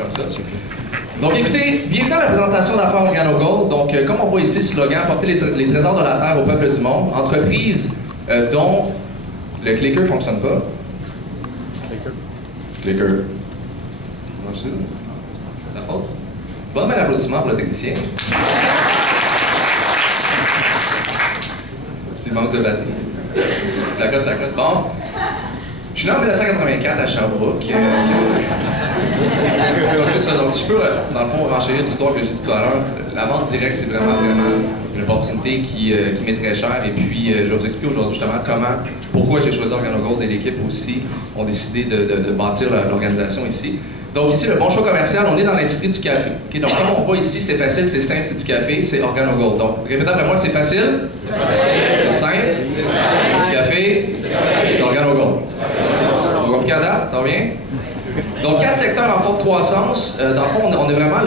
comme ça. Donc écoutez, bienvenue à la présentation d'affaires OrganoGold. Donc comme on voit ici le slogan, porter les trésors de la terre au peuple du monde. Entreprise dont le clicker ne fonctionne pas. Clicker. C'est ta faute. Bon bel applaudissement pour le technicien. C'est le manque de batterie. T'accotes. Bon. Je suis né en 1984 à Sherbrooke. Donc c'est ça. Donc si je peux, dans le fond, renchérir l'histoire que j'ai dit tout à l'heure, la vente directe, c'est vraiment une opportunité qui m'est très chère. Et puis, je vais vous expliquer aujourd'hui justement pourquoi j'ai choisi OrganoGold et l'équipe aussi ont décidé de bâtir l'organisation ici. Donc ici, le bon choix commercial, on est dans l'industrie du café. Okay, donc comme on voit ici, c'est facile, c'est simple, c'est du café, c'est OrganoGold. Donc répétez après moi, c'est facile, c'est simple, c'est du café, c'est OrganoGold. On va compliquer à date, ça va bien? Donc 4 secteurs en forte croissance. Dans le fond, on est vraiment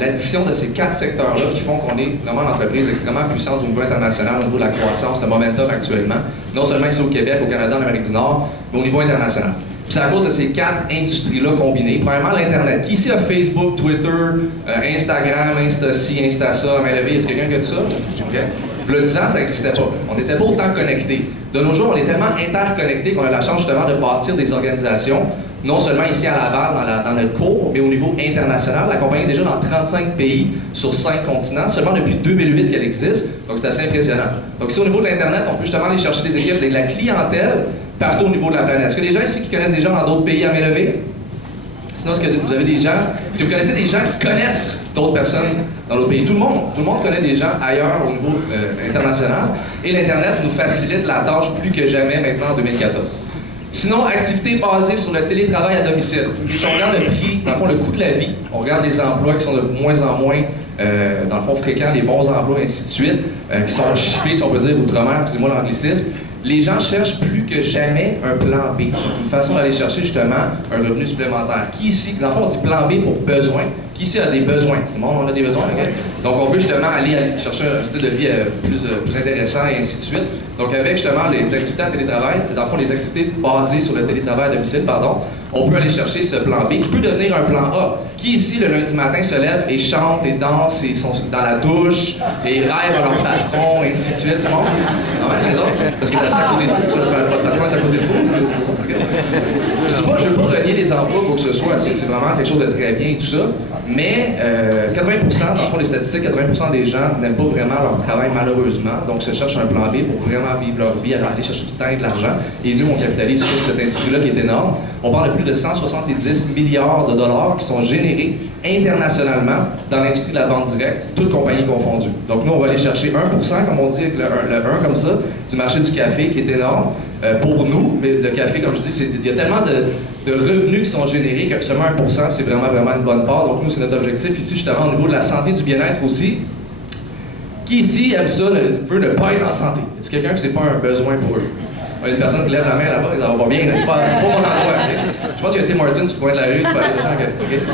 l'addition de ces 4 secteurs-là qui font qu'on est vraiment une entreprise extrêmement puissante au niveau international, au niveau de la croissance, le momentum actuellement, non seulement ici au Québec, au Canada, en Amérique du Nord, mais au niveau international. C'est à cause de ces 4 industries-là combinées. Premièrement, l'Internet. Qui ici a Facebook, Twitter, Instagram, Insta-ci, Insta-ça, main levée? Est-ce quelqu'un qui a tout ça? OK. Le 10 ans, ça n'existait pas. On n'était pas autant connectés. De nos jours, on est tellement interconnectés qu'on a la chance justement de bâtir des organisations, non seulement ici à Laval, dans notre cours, mais au niveau international. La compagnie est déjà dans 35 pays sur 5 continents, seulement depuis 2008 qu'elle existe. Donc c'est assez impressionnant. Donc ici, au niveau de l'Internet, on peut justement aller chercher des équipes avec la clientèle partout au niveau de la planète. Est-ce que les gens ici qui connaissent des gens dans d'autres pays à main levée? Sinon, est-ce que vous avez des gens, est-ce que vous connaissez des gens qui connaissent d'autres personnes dans d'autres pays? Tout le monde connaît des gens ailleurs au niveau international. Et l'Internet nous facilite la tâche plus que jamais maintenant en 2014. Sinon, activité basée sur le télétravail à domicile. Si on regarde le prix, dans le fond, le coût de la vie, on regarde les emplois qui sont de moins en moins, dans le fond, fréquents, les bons emplois, ainsi de suite, qui sont chiffrés, si on peut dire, outre-mer, excusez-moi l'anglicisme. Les gens cherchent plus que jamais un plan B, une façon d'aller chercher justement un revenu supplémentaire. Qui ici, dans le fond, on dit plan B pour besoin. Qui ici a des besoins? Tout le monde en a des besoins, okay? Donc on peut justement aller chercher un style de vie plus intéressant et ainsi de suite. Donc avec justement les activités à télétravail, dans le fond les activités basées sur le télétravail à domicile, on peut aller chercher ce plan B qui peut devenir un plan A. Qui ici le lundi matin se lève et chante et danse et sont dans la douche et rêve à leur patron et ainsi de suite, tout le monde? Non, les autres? Parce que c'est à côté de vous, votre patron est à côté de vous. Je ne veux pas renier les emplois pour que ce soit, c'est vraiment quelque chose de très bien et tout ça, mais 80%, dans le fond des statistiques, 80% des gens n'aiment pas vraiment leur travail malheureusement, donc se cherchent un plan B pour vraiment vivre leur vie, aller chercher du temps et de l'argent, et nous on capitalise sur cette industrie-là qui est énorme. On parle de plus de 170 milliards de dollars qui sont générés internationalement dans l'industrie de la vente directe, toutes compagnies confondues. Donc nous on va aller chercher 1%, comme on dit avec le 1 comme ça, du marché du café qui est énorme. Pour nous, mais le café, comme je dis, il y a tellement de revenus qui sont générés que seulement 1%, c'est vraiment une bonne part. Donc nous, c'est notre objectif ici, justement, au niveau de la santé et du bien-être aussi. Qui ici aime ça, veut ne pas être en santé? Est-ce quelqu'un que c'est pas un besoin pour eux? Il y a une personne qui lève la main là-bas, ils n'en vont pas bien, pas mon endroit. Okay? Je pense qu'il y a Tim Hortons sur le coin de la rue, tu peux aller des gens qui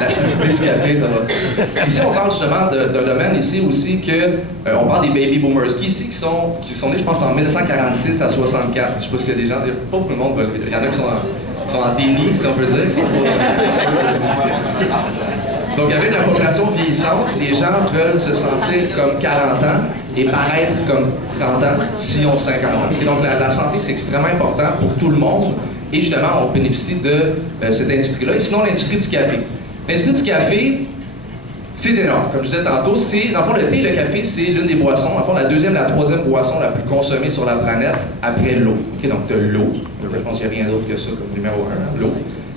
l'acidité du café, ça va. Ici, on parle justement d'un domaine ici aussi on parle des baby boomers, qui sont nés, je pense, en 1946 à 64. Je ne sais pas s'il y a des gens, pas tout le monde, il y en a qui sont en déni, si on peut dire. Donc, avec la population vieillissante, les gens veulent se sentir comme 40 ans et paraître comme 30 ans si on 50 ans. Et donc, la santé, c'est extrêmement important pour tout le monde. Et justement, on bénéficie de cette industrie-là. Et sinon, l'industrie du café. L'industrie du café, c'est énorme. Comme je disais tantôt, dans le fond, le thé et le café, c'est l'une des boissons, dans le fond, la deuxième et la troisième boisson la plus consommée sur la planète après l'eau. Okay, donc, de l'eau. Je pense qu'il n'y a rien d'autre que ça comme numéro 1. L'eau,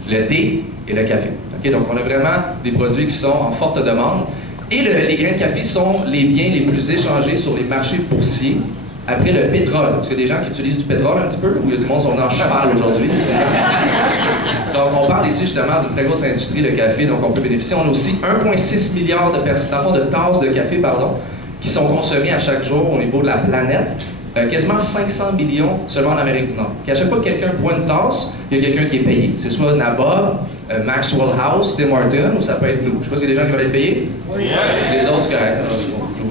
le thé et le café. Okay, donc, on a vraiment des produits qui sont en forte demande. Et les grains de café sont les biens les plus échangés sur les marchés boursiers après le pétrole. Parce qu'il y a des gens qui utilisent du pétrole un petit peu, ou il y a du monde qui sont en cheval aujourd'hui. Donc, on parle ici justement d'une très grosse industrie de café, donc on peut bénéficier. On a aussi 1,6 milliard de tasses de café, qui sont consommées à chaque jour au niveau de la planète. Quasiment 500 millions seulement en Amérique du Nord. Et à chaque fois que quelqu'un boit une tasse, il y a quelqu'un qui est payé. C'est soit Nabab, Maxwell House, Tim Hortons, ou ça peut être nous. Je ne sais pas s'il y a des gens qui veulent être payés. Oui. Les autres, c'est correct.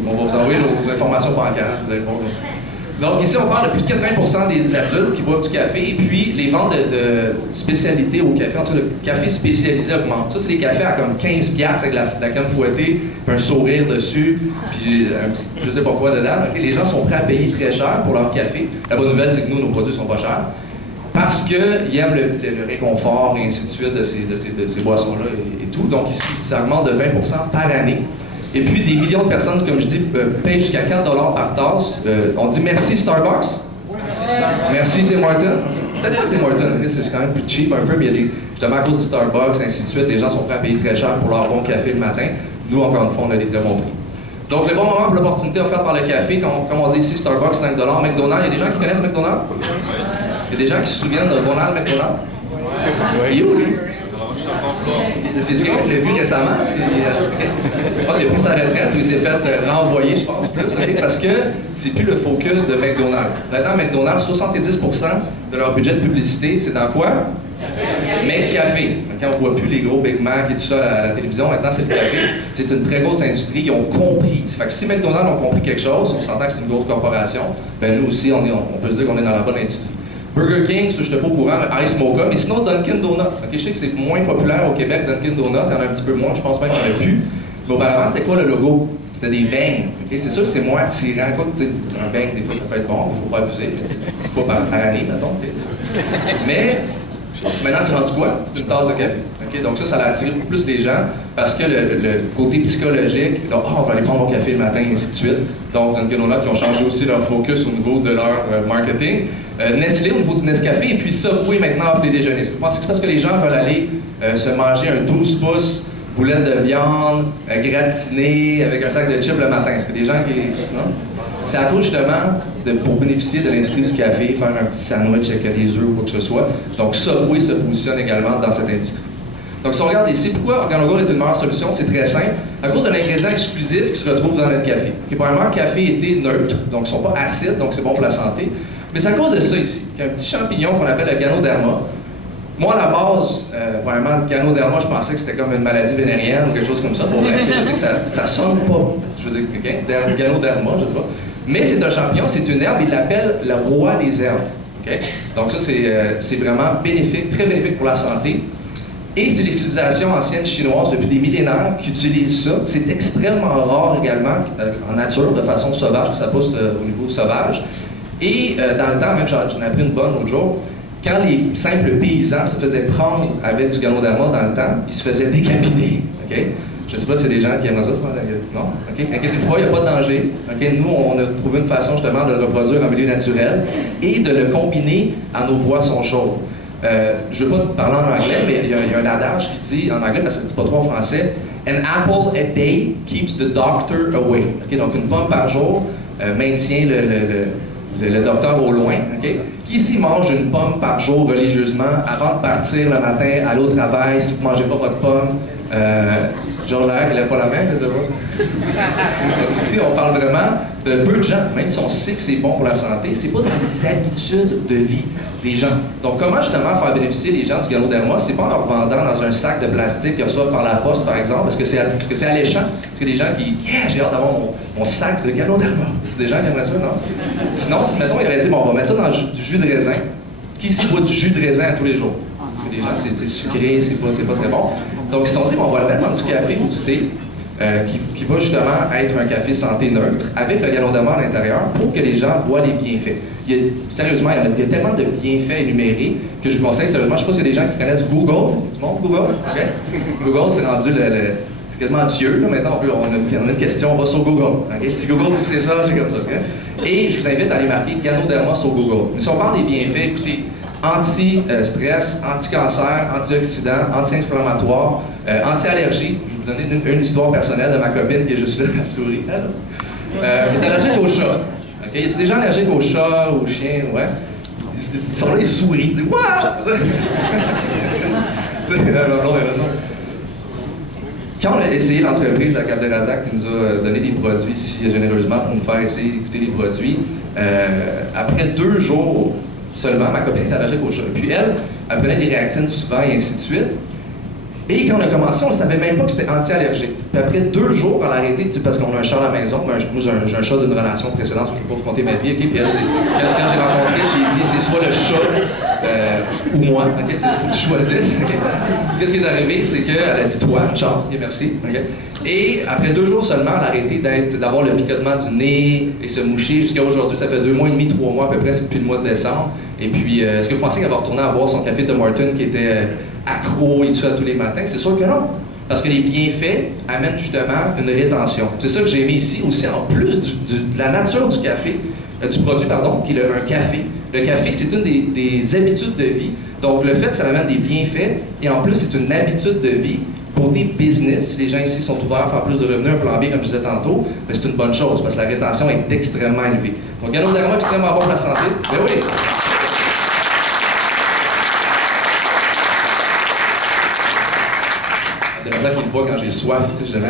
On va vous envoyer nos informations bancaires. Vous allez voir. Donc ici, on parle de plus de 80% des adultes qui boivent du café, et puis les ventes de spécialités au café, en tout cas le café spécialisé augmente. Ça, c'est des cafés à comme 15$ avec la crème fouettée, puis un sourire dessus, puis un petit, je sais pas quoi dedans. Okay? Les gens sont prêts à payer très cher pour leur café. La bonne nouvelle, c'est que nous, nos produits sont pas chers, parce qu'ils aiment le réconfort et ainsi de suite de ces boissons-là et tout. Donc ici, ça augmente de 20% par année. Et puis, des millions de personnes, comme je dis, payent jusqu'à 4$ par tasse. On dit merci Starbucks. Merci Tim Hortons. Peut-être pas Tim Hortons, c'est quand même plus cheap un peu, mais il y a justement à cause du Starbucks, ainsi de suite, les gens sont prêts à payer très cher pour leur bon café le matin. Nous, encore une fois, on a des très bons prix. Donc, le bon moment pour l'opportunité offerte par le café, comme on dit ici, Starbucks, 5$. McDonald's, il y a des gens qui connaissent McDonald's? Il y a des gens qui se souviennent de Ronald McDonald? Il est où, lui? C'est quelqu'un que j'ai vu récemment. Je pense qu'il a pris sa retraite ou il s'est fait renvoyer, je pense, plus, okay? Parce que c'est plus le focus de McDonald's. Maintenant, McDonald's, 70% de leur budget de publicité, c'est dans quoi? Café. Okay? On ne voit plus les gros Big Mac et tout ça à la télévision, maintenant c'est le café. C'est une très grosse industrie, ils ont compris. Ça fait que si McDonald's ont compris quelque chose, on s'entend que c'est une grosse corporation, ben nous aussi, on peut se dire qu'on est dans la bonne industrie. Burger King, ça je n'étais pas au courant, Ice Mocha, mais sinon Dunkin' Donut. Okay, je sais que c'est moins populaire au Québec, Dunkin' Donut, il y en a un petit peu moins, je pense même qu'il n'y en a plus. Mais auparavant, c'était quoi le logo? C'était des bangs. Okay? C'est sûr que c'est moins attirant. Quoi, un bang, des fois, ça peut être bon, il ne faut pas abuser. Pas par année, mettons. Okay? Mais maintenant, c'est rendu quoi? C'est une tasse de café. Okay? Donc ça attire beaucoup plus les gens parce que le côté psychologique, donc, on va aller prendre mon café le matin, et ainsi de suite. Donc, Dunkin' Donut qui ont changé aussi leur focus au niveau de leur marketing. Nestlé au niveau du Nescafé, et puis Subway maintenant offre les déjeuners. Vous pensez que c'est parce que les gens veulent aller se manger un 12 pouces boulette de viande, gratinée, avec un sac de chips le matin? Est-ce que des gens qui... Non? C'est à cause justement, pour bénéficier de l'industrie du café, faire un petit sandwich avec des œufs ou quoi que ce soit. Donc Subway se positionne également dans cette industrie. Donc si on regarde ici, pourquoi Organogold est une meilleure solution? C'est très simple. À cause de l'ingrédient exclusif qui se retrouve dans notre café. Okay, premièrement, le café était neutre, donc ils ne sont pas acides, donc c'est bon pour la santé. Mais c'est à cause de ça ici, qu'il y a un petit champignon qu'on appelle le Ganoderma. Moi, à la base, vraiment, le Ganoderma, je pensais que c'était comme une maladie vénérienne ou quelque chose comme ça. Pour vrai, je sais que ça sonne pas. Je veux dire, okay? Ganoderma, je sais pas. Mais c'est un champignon, c'est une herbe, il l'appelle le roi des herbes. Okay? Donc ça, c'est vraiment bénéfique, très bénéfique pour la santé. Et c'est les civilisations anciennes chinoises depuis des millénaires qui utilisent ça. C'est extrêmement rare également en nature, de façon sauvage, que ça pousse au niveau sauvage. Et dans le temps, même j'en ai appris une bonne l'autre jour, quand les simples paysans se faisaient prendre avec du Ganoderma dans le temps, ils se faisaient décapiter. Okay? Je ne sais pas si c'est des gens qui aiment ça, non? Okay? Inquiétez-vous pas, il n'y a pas de danger. Okay? Nous, on a trouvé une façon justement de le reproduire en milieu naturel et de le combiner à nos boissons chaudes. Je ne veux pas parler en anglais, mais il y a un adage qui dit, en anglais, parce que ça ne dit pas trop en français, An apple a day keeps the doctor away. Okay? Donc, une pomme par jour maintient le docteur au loin. Okay? Qui ici mange une pomme par jour religieusement avant de partir le matin, aller au travail, si vous ne mangez pas votre pomme? Genre là, il n'a pas la main, je sais pas. Ici, on parle vraiment de peu de gens, même si on sait que c'est bon pour la santé, c'est pas dans les habitudes de vie des gens. Donc, comment justement faire bénéficier les gens du Ganoderma? C'est pas en leur vendant dans un sac de plastique qu'ils reçoivent par la poste, par exemple, parce que c'est alléchant. Parce que des gens qui yeah, j'ai hâte d'avoir mon sac de Ganoderma. C'est des gens qui aimeraient ça, non? Sinon, si mettons, ils auraient dit, bon, on va mettre ça dans du jus de raisin. Qui ici boit du jus de raisin tous les jours? Les gens, c'est sucré, c'est pas très bon. Donc, ils se sont dit, bon, on va le mettre dans du café ou du thé, qui va justement être un café santé neutre, avec le Ganoderma à l'intérieur, pour que les gens voient les bienfaits. Sérieusement, il y a tellement de bienfaits énumérés que je vous conseille, sérieusement, je ne sais pas s'il y a des gens qui connaissent Google. Tu montres Google? Okay. Google, c'est rendu c'est quasiment Dieu. Là. Maintenant, on a une question, on va sur Google. Okay? Si Google dit que c'est ça, c'est comme ça. Okay? Et je vous invite à aller marquer Ganoderma sur Google. Mais si on parle des bienfaits, écoutez, anti-stress, anti-cancer, antioxydant, anti-inflammatoire, anti-allergie. Je vais vous donner une histoire personnelle de ma copine qui est juste là, la souris. Elle est allergique aux chats. Okay? Y a des gens allergiques aux chats, aux chiens? Ouais. Ils sont là, ils sourient. Ils disent, what? Quand on a essayé l'entreprise à Cap-de-Razac qui nous a donné des produits si généreusement pour nous faire essayer d'écouter les produits, après 2 jours seulement, ma copine est allergique aux chats. Puis elle prenait des réactines souvent et ainsi de suite. Et quand on a commencé, on ne savait même pas que c'était anti-allergique. Puis après 2 jours, on l'a arrêté, parce qu'on a un chat à la maison. Moi, j'ai un chat d'une relation précédente, je ne vais pas vous conter ma vie, OK? Puis elle, quand j'ai rencontré, j'ai dit, c'est soit le chat ou moi, OK? Il faut que tu choisisses, OK? Qu'est-ce qui est arrivé? C'est qu'elle a dit, toi, une chance, OK, merci, OK? Et après 2 jours seulement, elle a arrêté d'avoir le picotement du nez et se moucher. Jusqu'à aujourd'hui, ça fait 2 mois et demi, 3 mois à peu près, c'est depuis le mois de décembre. Et puis, est-ce que vous pensez qu'elle va retourner à boire son café de Martin qui était accro et tout ça tous les matins? C'est sûr que non. Parce que les bienfaits amènent justement une rétention. C'est ça que j'ai aimé ici aussi, en plus de la nature du café, du produit, pardon, qui est un café. Le café, c'est une des habitudes de vie. Donc, le fait que ça amène des bienfaits, et en plus, c'est une habitude de vie pour des business. Si les gens ici sont ouverts à faire plus de revenus, un plan B, comme je disais tantôt, ben c'est une bonne chose, parce que la rétention est extrêmement élevée. Donc, Ganoderma, extrêmement bon pour la santé. Ben oui! Il y a des gens qui le voient quand j'ai soif, tu sais, jamais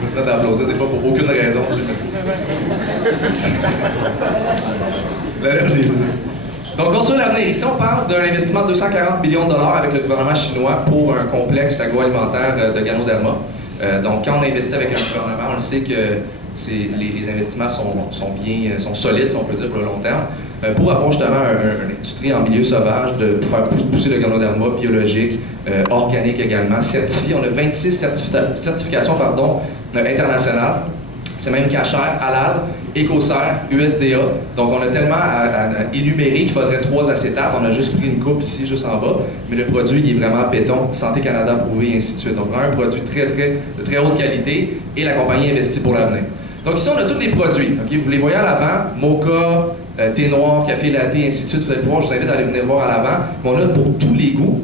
je me suis d'applaudir des fois pour aucune raison. L'allergie, c'est ça. Donc, sur l'avenir, ici, on parle d'un investissement de 240 millions de dollars avec le gouvernement chinois pour un complexe agroalimentaire de Ganoderma. Donc, quand on investit avec un gouvernement, on le sait que les investissements sont solides, si on peut dire, pour le long terme. Pour avoir justement une industrie en milieu sauvage, pour faire pousser le Ganoderma biologique, organique également, certifié. On a 26 certifications internationales. C'est même cachère, halal, écocert, USDA. Donc, on a tellement à énumérer qu'il faudrait 3 acétates. On a juste pris une coupe ici, juste en bas. Mais le produit, il est vraiment béton, Santé Canada approuvé, et ainsi de suite. Donc, vraiment un produit de très haute qualité et la compagnie investit pour l'avenir. Donc, ici, on a tous les produits. Okay? Vous les voyez à l'avant, mocha, thé noir, café latte, ainsi de suite. Vous allez pouvoir, je vous invite à aller venir voir à l'avant. On a pour tous les goûts.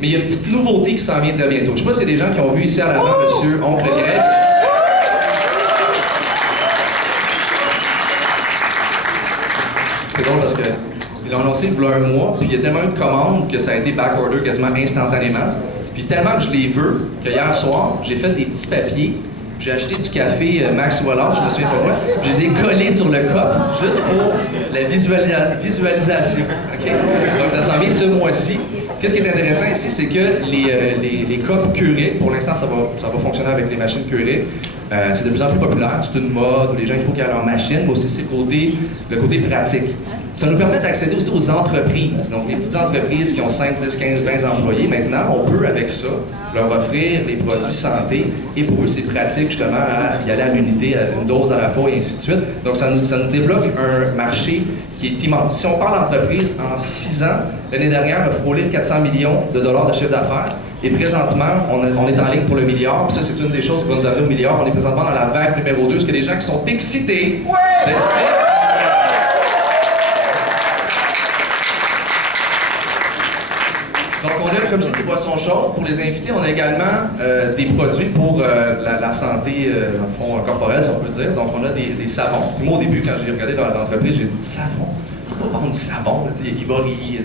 Mais il y a une petite nouveauté qui s'en vient très bientôt. Je ne sais pas si c'est des gens qui ont vu ici à l'avant, monsieur Oncle Greg. C'est drôle parce qu'ils l'ont annoncé il y a un mois, puis il y a tellement eu de commandes que ça a été backorder quasiment instantanément. Puis tellement que je les veux, que hier soir, j'ai fait des petits papiers. J'ai acheté du café Max Wallard, je me souviens pas moi. Je les ai collés sur le cup, juste pour la visualisation. Okay? Donc ça s'en vient ce mois-ci. Qu'est-ce qui est intéressant ici, c'est que les cups Keurig, pour l'instant ça va fonctionner avec les machines Keurig. C'est de plus en plus populaire, c'est une mode où les gens, il faut qu'ils aient leur machine, mais aussi c'est le côté pratique. Ça nous permet d'accéder aussi aux entreprises. Donc, les petites entreprises qui ont 5, 10, 15, 20 employés, maintenant, on peut, avec ça, leur offrir les produits santé. Et pour eux, c'est pratique, justement, à y aller à l'unité, à une dose à la fois, et ainsi de suite. Donc, ça nous débloque un marché qui est immense. Si on parle d'entreprise, en 6 ans, l'année dernière, on a frôlé 400 millions de dollars de chiffre d'affaires. Et présentement, on est en ligne pour le milliard. Puis ça, c'est une des choses qui va nous amener au milliard. On est présentement dans la vague numéro 2, parce qu'il y a des gens qui sont excités d'être ici. Donc, on a, comme je dis, des boissons chaudes. Pour les invités, on a également des produits pour la santé corporelle, si on peut dire. Donc, on a des savons. Puis moi, au début, quand j'ai regardé dans l'entreprise, j'ai dit « savon? On va vendre du savon, il y a Kibori. »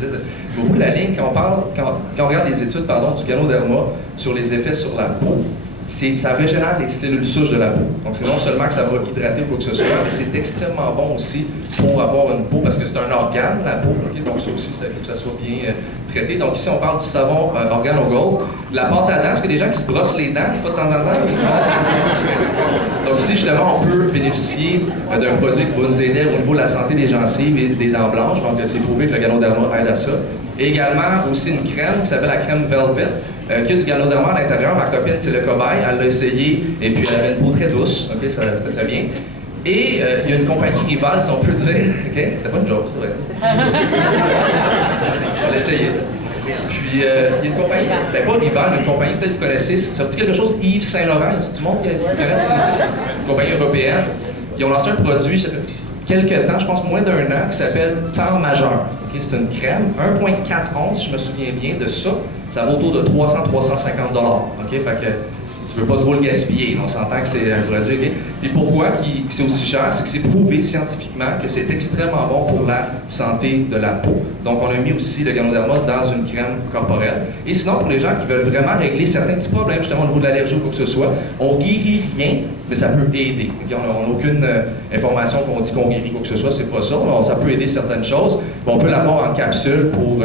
Au bout de la ligne, quand on regarde les études du Ganoderma sur les effets sur la peau, ça régénère les cellules souches de la peau. Donc, c'est non seulement que ça va hydrater ou quoi que ce soit, mais c'est extrêmement bon aussi pour avoir une peau, parce que c'est un organe, la peau. Okay? Donc, ça aussi, ça faut que ça soit bien traité. Donc, ici, on parle du savon Organogold. La pâte à dents, est-ce qu'il y a des gens qui se brossent les dents une fois de temps en temps? Donc, ici, justement, on peut bénéficier d'un produit qui va nous aider au niveau de la santé des gencives et des dents blanches. Donc, c'est prouvé que le Ganoderma aide à ça. Et également, aussi une crème qui s'appelle la crème Velvet. Qui a du Ganoderma à l'intérieur. Ma copine, c'est le cobaye. Elle l'a essayé et puis elle avait une peau très douce. OK, c'était très bien. Et il y a une compagnie rivale, si on peut dire. OK, c'était pas une joke, c'est vrai. Je vais l'essayer. Puis il y a une compagnie, pas rivale, mais une compagnie peut-être que vous connaissez. Ça vous dit quelque chose, Yves Saint-Laurent? C'est tout le monde qui connaît une compagnie européenne. Ils ont lancé un produit, ça fait quelques temps, je pense moins d'1 an, qui s'appelle Temps Majeur. Okay, c'est une crème, 1,4 onces, si je me souviens bien de ça. Ça vaut autour de 300-350 $. OK? Fait que tu veux pas trop le gaspiller. On s'entend que c'est un produit. Okay? Et pourquoi c'est aussi cher? C'est que c'est prouvé scientifiquement que c'est extrêmement bon pour la santé de la peau. Donc, on a mis aussi le Ganoderma dans une crème corporelle. Et sinon, pour les gens qui veulent vraiment régler certains petits problèmes, justement au niveau de l'allergie ou quoi que ce soit, on guérit rien, mais ça peut aider. Okay? On n'a aucune information qu'on dit qu'on guérit quoi que ce soit, c'est pas ça. Alors, ça peut aider certaines choses. On peut l'avoir en capsule pour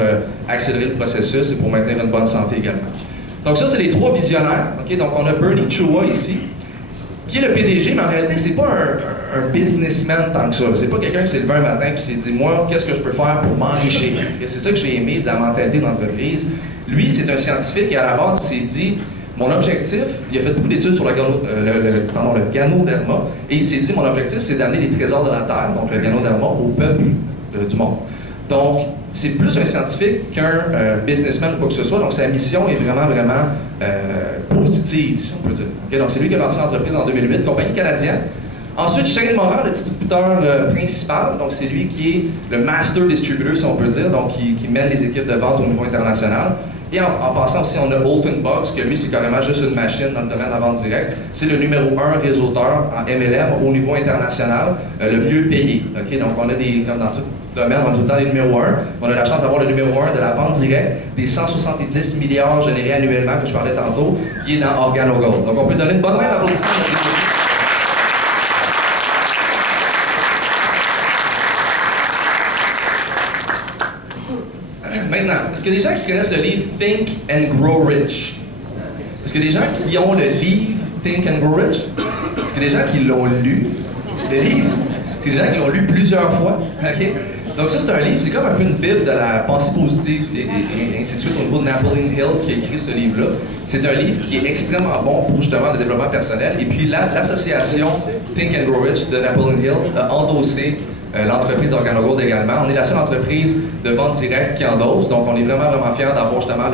accélérer le processus et pour maintenir une bonne santé également. Donc ça, c'est les trois visionnaires. Okay? Donc on a Bernie Chua ici, qui est le PDG, mais en réalité, c'est pas un businessman tant que ça. C'est pas quelqu'un qui s'est levé un matin et s'est dit, moi, qu'est-ce que je peux faire pour m'enrichir? C'est ça que j'ai aimé de la mentalité d'entreprise. Lui, c'est un scientifique et à la base, il s'est dit, mon objectif, il a fait beaucoup d'études sur le ganoderma, et il s'est dit, mon objectif, c'est d'amener les trésors de la Terre, donc le ganoderma, au peuple du monde. Donc, c'est plus un scientifique qu'un businessman ou quoi que ce soit, donc sa mission est vraiment positive, si on peut dire. Okay? Donc, c'est lui qui a lancé l'entreprise en 2008, compagnie canadienne. Ensuite, Shane Morin, le distributeur principal, donc c'est lui qui est le master distributor, si on peut dire, donc qui mène les équipes de vente au niveau international. Et en passant aussi, on a Alton Box, que lui, c'est carrément juste une machine dans le domaine de la vente directe. C'est le numéro 1 réseauteur en MLM au niveau international, le mieux payé. Okay? Donc, on a des, comme dans tout domaine, on a tout le temps les numéros 1. On a la chance d'avoir le numéro 1 de la vente directe, des 170 milliards générés annuellement, que je parlais tantôt, qui est dans OrganoGold. Donc, on peut donner une bonne main d'applaudissement à notre équipe. Maintenant, est-ce qu'il y a des gens qui connaissent le livre Think and Grow Rich? Est-ce qu'il y a des gens qui ont le livre Think and Grow Rich? Est-ce qu'il y a des gens qui l'ont lu? Le livre? Est-ce qu'il y a des gens qui l'ont lu plusieurs fois? Okay? Donc ça, c'est un livre, c'est comme un peu une bible de la pensée positive et ainsi de suite au niveau de Napoleon Hill qui a écrit ce livre-là. C'est un livre qui est extrêmement bon pour justement le développement personnel. Et puis l'association Think and Grow Rich de Napoleon Hill a endossé l'entreprise OrganoGold également. On est la seule entreprise de vente directe qui endosse, donc on est vraiment fiers d'avoir justement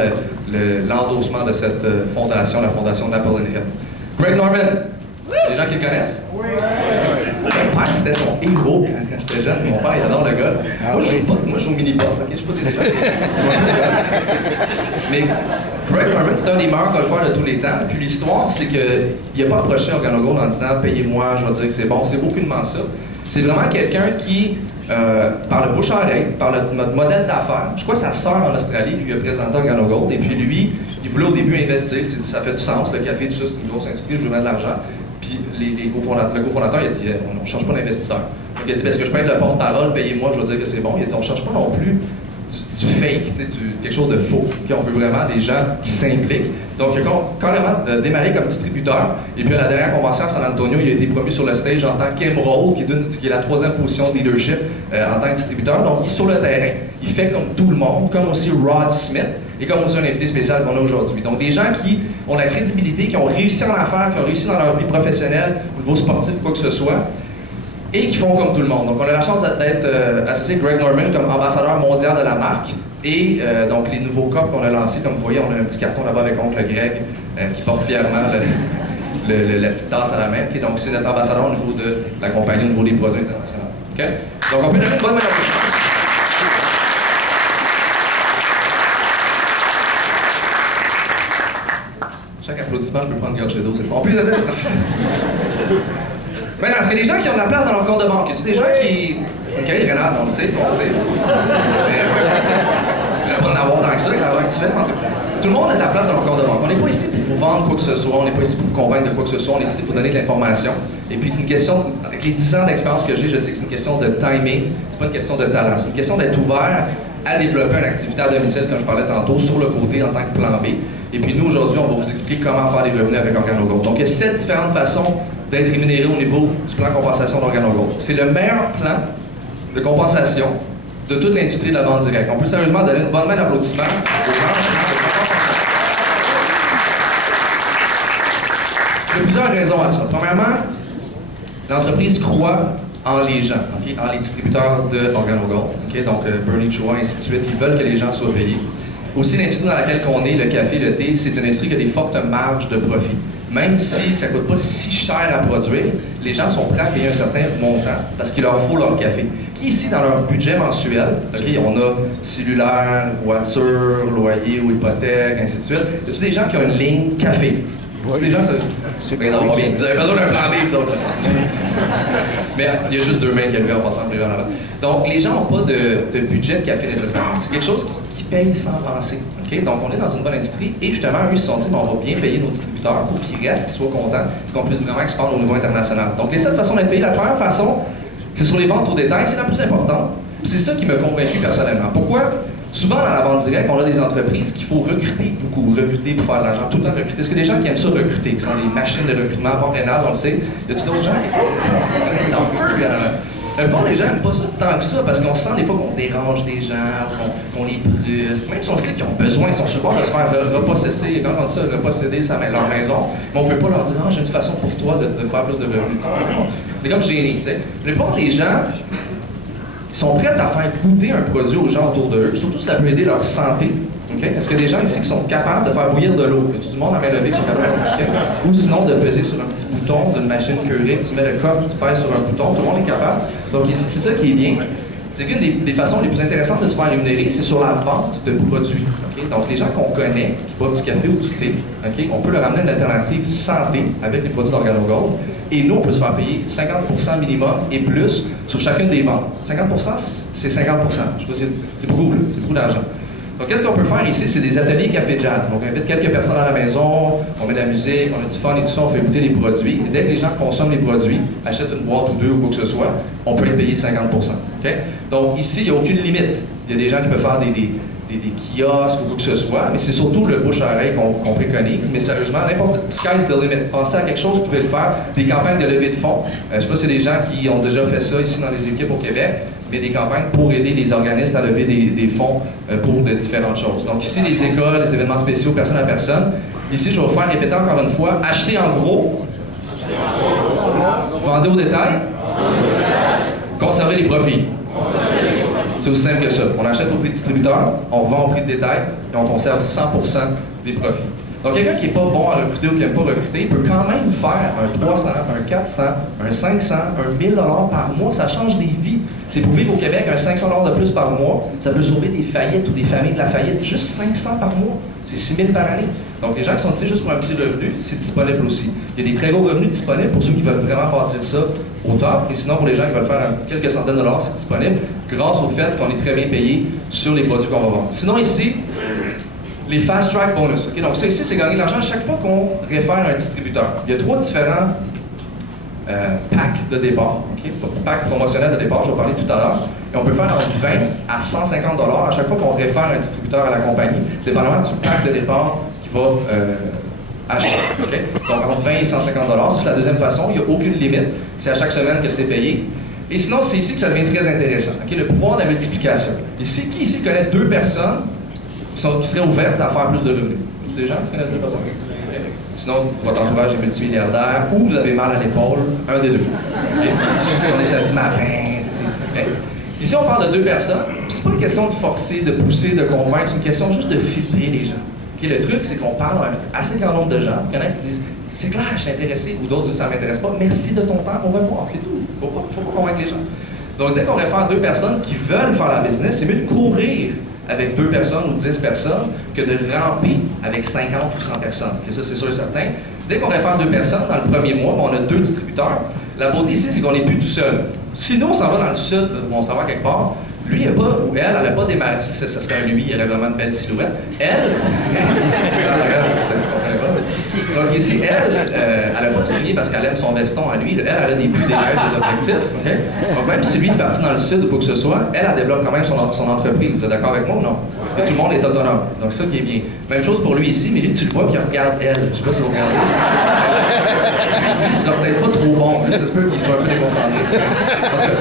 l'endossement de cette fondation, la fondation Napoleon Hill. Greg Norman, des gens qui le connaissent? Oui! Mon père, c'était son héros quand j'étais jeune. Mon père, il adore le gars. Moi, je joue au mini-pot, ok? Je sais pas si c'est ça. Mais Greg Norman, c'est un des meilleurs golfeurs de tous les temps. Puis l'histoire, c'est qu'il n'a pas approché OrganoGold en disant « Payez-moi, je vais dire que c'est bon ». C'est aucunement ça. C'est vraiment quelqu'un qui, par le bouche-à-oreille, par notre modèle d'affaires, je crois que sa sœur en Australie lui a présenté OrganoGold, et puis lui, il voulait au début investir, ça fait du sens, le café, tout ça, c'est une grosse industrie, je veux mettre de l'argent. Puis le cofondateur, il a dit, on ne cherche pas d'investisseur. Donc il a dit, est-ce que je peux être le porte-parole, payez-moi, je vais dire que c'est bon. Il a dit, on ne cherche pas non plus du fake, quelque chose de faux. On veut vraiment des gens qui s'impliquent. Donc, il a carrément démarré comme distributeur. Et puis, à la dernière convention à San Antonio, il a été promu sur le stage en tant qu'Emerald, qui est la 3e position de leadership en tant que distributeur. Donc, il est sur le terrain. Il fait comme tout le monde, comme aussi Rod Smith, et comme aussi un invité spécial qu'on a aujourd'hui. Donc, des gens qui ont la crédibilité, qui ont réussi en affaires, qui ont réussi dans leur vie professionnelle, au niveau sportif, quoi que ce soit, et qui font comme tout le monde. Donc, on a la chance d'être associé Greg Norman comme ambassadeur mondial de la marque. Et donc, les nouveaux cups qu'on a lancés, comme vous voyez, on a un petit carton là-bas avec oncle Greg qui porte fièrement la petite tasse à la main. Okay? Donc, c'est notre ambassadeur au niveau de la compagnie, au niveau des produits internationaux. Okay? Donc, on peut donner une bonne main d'applaudissement. Chaque applaudissement, je peux prendre une gorgée d'eau. On peut donner. Maintenant, est-ce qu'il y a des gens qui ont de la place dans leur compte de banque? Y a-t-il des gens qui. Ok, Renard, on le sait, on le sait. Tu ne pas en avoir tant que ça, avec la que tu fais, en tout cas. Tout le monde a de la place dans leur compte de banque. On n'est pas ici pour vous vendre quoi que ce soit, on n'est pas ici pour vous convaincre de quoi que ce soit, on est ici pour donner de l'information. Et puis, c'est une question, avec les 10 ans d'expérience que j'ai, je sais que c'est une question de timing, c'est pas une question de talent, c'est une question d'être ouvert à développer une activité à domicile, comme je parlais tantôt, sur le côté en tant que plan B. Et puis, nous, aujourd'hui, on va vous expliquer comment faire des revenus avec OrganoGold. Donc, il y a 7 différentes façons d'être rémunéré au niveau du plan de compensation d'OrganoGold. C'est le meilleur plan de compensation de toute l'industrie de la vente directe. On peut sérieusement donner une bonne main d'applaudissement aux gens. Il y a plusieurs raisons à ça. Premièrement, l'entreprise croit en les gens, okay? En les distributeurs de OrganoGold. Okay? Donc, Bernie Chua, ainsi de suite. Ils veulent que les gens soient payés. Aussi, l'industrie dans laquelle on est, le café, le thé, c'est une industrie qui a des fortes marges de profit. Même si ça ne coûte pas si cher à produire, les gens sont prêts à payer un certain montant parce qu'il leur faut leur café. Qui ici, dans leur budget mensuel, okay, on a cellulaire, voiture, loyer ou hypothèque, ainsi de suite, y a-t-il des gens qui ont une ligne café? Oui. Les gens, ça... Ben non, bien. Vous avez besoin d'un plan B, vous autres. Mais il y a juste 2 mains qui arrivent en passant en avant. Donc, les gens n'ont pas de budget de café nécessairement. C'est quelque chose qui paye sans penser. Okay? Donc, on est dans une bonne industrie et justement, eux, ils se sont dit, on va bien payer nos distributeurs pour qu'ils restent, qu'ils soient contents, qu'on puisse vraiment expandre au niveau international. Donc, les 7 façons d'être payés, la première façon, c'est sur les ventes au détail, c'est la plus importante. C'est ça qui m'a convaincu personnellement. Pourquoi? Souvent, dans la vente directe, on a des entreprises qu'il faut recruter beaucoup, recruter pour faire de l'argent, tout le temps recruter. Est-ce qu'il y a des gens qui aiment ça recruter, qui sont des machines de recrutement à Montréal, on le sait? Y a-t-il d'autres gens qui dans le feu, la plupart des gens n'aiment pas ça tant que ça, parce qu'on sent des fois qu'on dérange des gens, qu'on les brusque, même si on sait qu'ils ont besoin, ils sont sur le bord de se faire repossesser, comment on dit ça, reposséder leur maison, mais on ne veut pas leur dire « Ah, j'ai une façon pour toi de faire plus de revenus. » C'est comme gêné, tu sais. La plupart des gens sont prêts à faire goûter un produit aux gens autour d'eux, surtout si ça peut aider leur santé. Okay? Est-ce qu'il y a des gens ici qui sont capables de faire bouillir de l'eau? Y a tout le monde à main levée qui sont capables de faire ou sinon de peser sur un petit bouton d'une machine Keurig, tu mets le coq, tu pèses sur un bouton, tout le monde est capable. Donc c'est ça qui est bien. C'est qu'une des façons les plus intéressantes de se faire rémunérer, c'est sur la vente de produits. Okay? Donc les gens qu'on connaît, qui boivent du café ou du thé, okay? On peut leur amener une alternative santé avec les produits d'OrganoGold. Et nous, on peut se faire payer 50% minimum et plus sur chacune des ventes. 50%, c'est 50%. Je sais pas si c'est beaucoup, là. C'est beaucoup d'argent. Donc, qu'est-ce qu'on peut faire ici? C'est des ateliers café jazz. Donc, on invite quelques personnes à la maison, on met de la musique, on a du fun et tout ça, on fait goûter les produits. Et dès que les gens consomment les produits, achètent une boîte ou deux ou quoi que ce soit, on peut les payer 50%. Okay? Donc, ici, il n'y a aucune limite. Il y a des gens qui peuvent faire des kiosques ou quoi que ce soit, mais c'est surtout le bouche-à-oreille qu'on préconise. Mais sérieusement, n'importe sky's the limit. Pensez à quelque chose, vous pouvez le faire. Des campagnes de levée de fonds. Je ne sais pas si c'est des gens qui ont déjà fait ça ici dans les équipes au Québec, mais des campagnes pour aider les organismes à lever des fonds pour de différentes choses. Donc ici, les écoles, les événements spéciaux, personne à personne. Ici, je vais vous faire répéter encore une fois, acheter en gros, vendez au détail, conserver les profits. C'est aussi simple que ça. On achète au prix de distributeur, on revend au prix de détail et on conserve 100% des profits. Donc, quelqu'un qui n'est pas bon à recruter ou qui n'aime pas recruter, il peut quand même faire un 300, un 400, un 500, un 1000 $ par mois. Ça change des vies. C'est pour vivre au Québec, un 500 $ de plus par mois, ça peut sauver des faillites ou des familles de la faillite. Juste 500 par mois. C'est 6 000 par année. Donc, les gens qui sont ici juste pour un petit revenu, c'est disponible aussi. Il y a des très gros revenus disponibles pour ceux qui veulent vraiment bâtir ça au top. Et sinon, pour les gens qui veulent faire quelques centaines de dollars, c'est disponible grâce au fait qu'on est très bien payé sur les produits qu'on va vendre. Sinon, ici, les Fast Track Bonus. Okay? Donc, ça ici, c'est gagner de l'argent à chaque fois qu'on réfère un distributeur. Il y a 3 différents packs de départ. Okay? Packs promotionnels de départ, je vais parler tout à l'heure. Et on peut faire entre 20 à 150 $ à chaque fois qu'on réfère un distributeur à la compagnie, dépendamment du pack de départ qu'il va acheter. Okay? Donc, entre 20 et 150 $. C'est la deuxième façon. Il n'y a aucune limite. C'est à chaque semaine que c'est payé. Et sinon, c'est ici que ça devient très intéressant. Okay? Le pouvoir de la multiplication. Ici, qui ici connaît 2 personnes qui seraient ouvertes à faire plus de revenus? C'est des gens qui connaissent 2 personnes? Okay. Sinon, votre entourage est multimilliardaire ou vous avez mal à l'épaule, un des deux. Okay. Si on est samedi matin, okay. Ici, on parle de 2 personnes. C'est pas une question de forcer, de pousser, de convaincre, c'est une question juste de filtrer les gens. Okay. Le truc, c'est qu'on parle à un assez grand nombre de gens. Il y en a qui disent « C'est clair, je suis intéressé » ou d'autres disent « Ça m'intéresse pas, merci de ton temps, on va voir, c'est tout. » Faut pas convaincre les gens. Donc, dès qu'on réfère 2 personnes qui veulent faire la business, c'est mieux de courir avec 2 personnes ou 10 personnes que de ramper avec 50 ou 100 personnes. Et ça, c'est sûr et certain. Dès qu'on réfère 2 personnes, dans le premier mois, on a 2 distributeurs. La beauté ici, c'est qu'on n'est plus tout seul. Si nous, on s'en va dans le sud, ou on s'en va quelque part, lui, il n'a pas, ou elle n'a pas démarré. Si ça serait un lui, il aurait vraiment une belle silhouette. Elle, donc ici, elle n'a pas signé parce qu'elle aime son veston à lui. Elle a des buts, des rêves, des objectifs. Okay? Donc même si lui est parti dans le sud ou quoi que ce soit, elle développe quand même son entreprise. Vous êtes d'accord avec moi ou non? Et tout le monde est autonome. Donc ça qui est bien. Même chose pour lui ici, mais lui, tu le vois qu'il regarde elle. Je ne sais pas si vous regardez. Il sera peut-être pas trop bon. Ça se peut qu'il soit un peu déconcentré. Parce que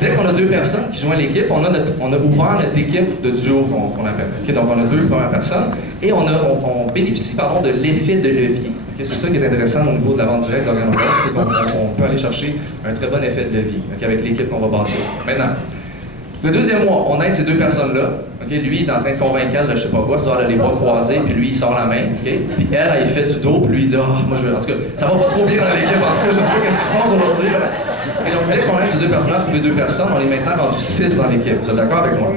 dès qu'on a 2 personnes qui joignent l'équipe, on a ouvert notre équipe de duo qu'on appelle. Okay? Donc on a 2 premières personnes et on bénéficie de l'effet de levier. Okay? C'est ça qui est intéressant au niveau de la vente directe d'OrganoGold, c'est qu'on peut aller chercher un très bon effet de levier avec l'équipe qu'on va bâtir. Maintenant, le deuxième mois, on aide ces 2 personnes-là. Okay? Lui, il est en train de convaincre elle, je sais pas quoi, elle a les bras croisés, puis lui, il sort la main. Okay? Puis elle fait du dos, puis lui, il dit « Ah, moi, je veux... » En tout cas, ça va pas trop bien dans l'équipe, en tout cas, je sais pas qu'est-ce qui se passe aujourd'hui. Et donc, dès qu'on aide ces 2 personnes-là, trouver 2 personnes, on est maintenant rendu 6 dans l'équipe. Vous êtes d'accord avec moi?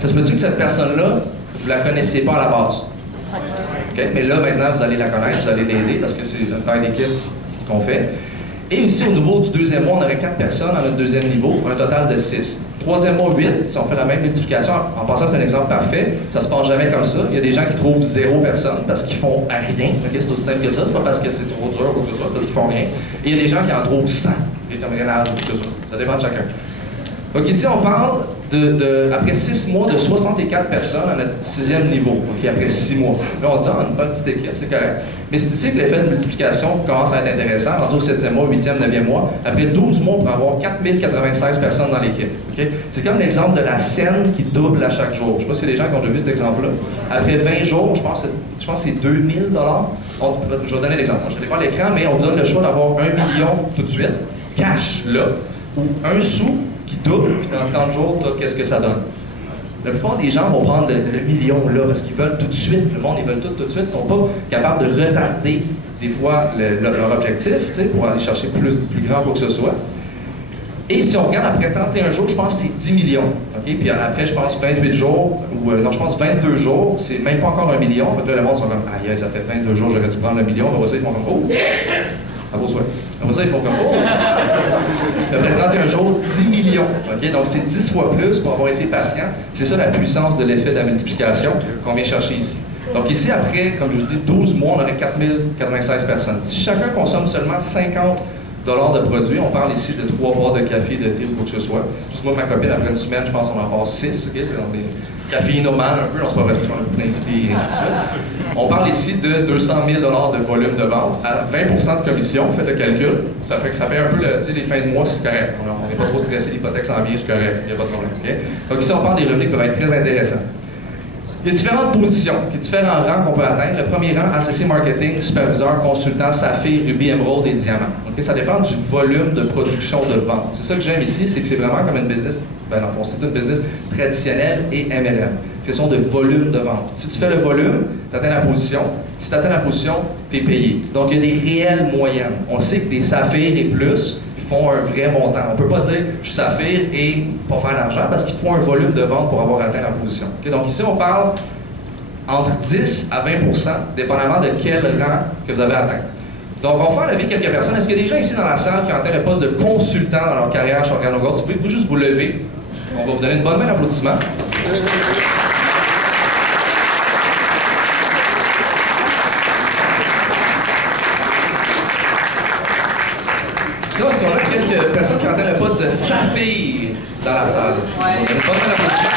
Ça se peut-tu que cette personne-là, vous la connaissiez pas à la base? Okay? Mais là, maintenant, vous allez la connaître, vous allez l'aider, parce que c'est une taille d'équipe, ce qu'on fait. Et ici, au niveau du deuxième mois, on aurait 4 personnes à notre deuxième niveau, un total de 6. Troisième mois, 8, si on fait la même multiplication, en passant, c'est un exemple parfait, ça se passe jamais comme ça. Il y a des gens qui trouvent 0 personnes parce qu'ils font rien. Okay, c'est aussi simple que ça, c'est pas parce que c'est trop dur ou quoi que ce soit, c'est parce qu'ils font rien. Et il y a des gens qui en trouvent 100. Comme rien à ça. Ça dépend de chacun. Donc ici, on parle après 6 mois, de 64 personnes à notre 6e niveau, okay, après 6 mois. Là, on se dit, une bonne petite équipe, c'est correct. Mais c'est ici que l'effet de multiplication commence à être intéressant, rendu au 7e mois, 8e, 9e mois. Après 12 mois, on peut avoir 4096 personnes dans l'équipe. Okay? C'est comme l'exemple de la scène qui double à chaque jour. Je ne sais pas si les gens qui ont déjà vu cet exemple-là. Après 20 jours, je pense que c'est 2000 $. Je vais donner l'exemple. Je ne l'ai pas à l'écran, mais on vous donne le choix d'avoir 1 million tout de suite, cash, là, ou 1 sou qui double, puis dans 30 jours, qu'est-ce que ça donne? La plupart des gens vont prendre le million là, parce qu'ils veulent tout de suite. Le monde, ils veulent tout de suite. Ils ne sont pas capables de retarder, des fois, leur objectif, pour aller chercher plus grand pour que ce soit. Et si on regarde après 31 jours, je pense que c'est 10 millions. Okay? Puis après, je pense 28 jours, ou non, je pense 22 jours, c'est même pas encore 1 million. En fait, là, le monde sont comme, aïe, ça fait 22 jours, j'aurais dû prendre le million. Après ça, ils font comme, oh! À vos souhaits. Après ça, ils font comme, oh! Après 31 jours, 10 millions. Okay? Donc, c'est 10 fois plus pour avoir été patient. C'est ça la puissance de l'effet de la multiplication qu'on vient chercher ici. Donc ici, après, comme je vous dis, 12 mois, on aurait 4096 personnes. Si chacun consomme seulement 50 $ de produits, on parle ici de 3 barres de café, de thé ou quoi que ce soit. Juste moi, ma copine, après une semaine, je pense qu'on en passe 6. Okay? C'est dans des caféinomanes un peu, on se parle de plein de thé et ainsi de suite. On parle ici de 200 000 $ de volume de vente à 20 % de commission. Faites le calcul. Ça fait un peu, les fins de mois, c'est correct. On n'est pas trop stressé, l'hypothèque s'en vient, c'est correct. Il n'y a pas de problème. Okay? Donc ici, on parle des revenus qui peuvent être très intéressants. Il y a différentes positions, il y a différents rangs qu'on peut atteindre. Le premier rang, associé marketing, superviseur, consultant, saphir, rubis, émeraude et diamant. Okay? Ça dépend du volume de production de vente. C'est ça que j'aime ici, c'est que c'est vraiment comme une business, c'est une business traditionnelle et MLM. C'est question de volume de vente. Si tu fais le volume, tu atteins la position. Si tu atteins la position, tu es payé. Donc, il y a des réelles moyennes. On sait que des saphirs et plus, font un vrai montant. On ne peut pas dire je suis saphir et pas faire d'argent parce qu'il faut un volume de vente pour avoir atteint la position. Okay? Donc ici, on parle entre 10 à 20 %, dépendamment de quel rang que vous avez atteint. Donc, on va faire la vie de quelques personnes. Est-ce qu'il y a des gens ici dans la salle qui ont atteint le poste de consultant dans leur carrière chez OrganoGold? Si vous pouvez juste vous lever, on va vous donner une bonne main d'applaudissement. Sinon, est-ce qu'on a quelques personnes qui ont atteint le poste de saphir dans la salle? Ouais. On a une bonne main d'applaudissement.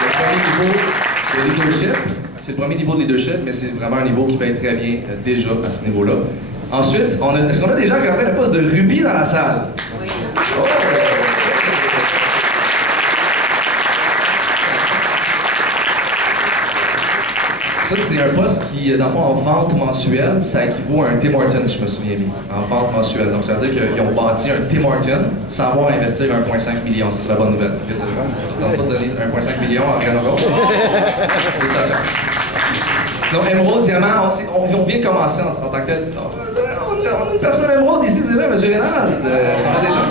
Le premier niveau de leadership, c'est le premier niveau de leadership, mais c'est vraiment un niveau qui peut être très bien déjà à ce niveau-là. Ensuite, est-ce qu'on a des gens qui ont atteint le poste de rubis dans la salle? Oui. Oh. Ça, c'est un poste qui, dans le fond, en vente mensuelle, ça équivaut à un Tim Hortons, je me souviens bien, en vente mensuelle. Donc, ça veut dire qu'ils ont bâti un Tim Hortons sans avoir à investir 1,5 million. Ça, c'est la bonne nouvelle. Je ne tente pas de donner 1,5 million à OrganoGold. Donc, émeraude, diamant, on vient de commencer en tant que tel. On a une personne émeraude ici, c'est vrai, M. Rénal. On a des gens qui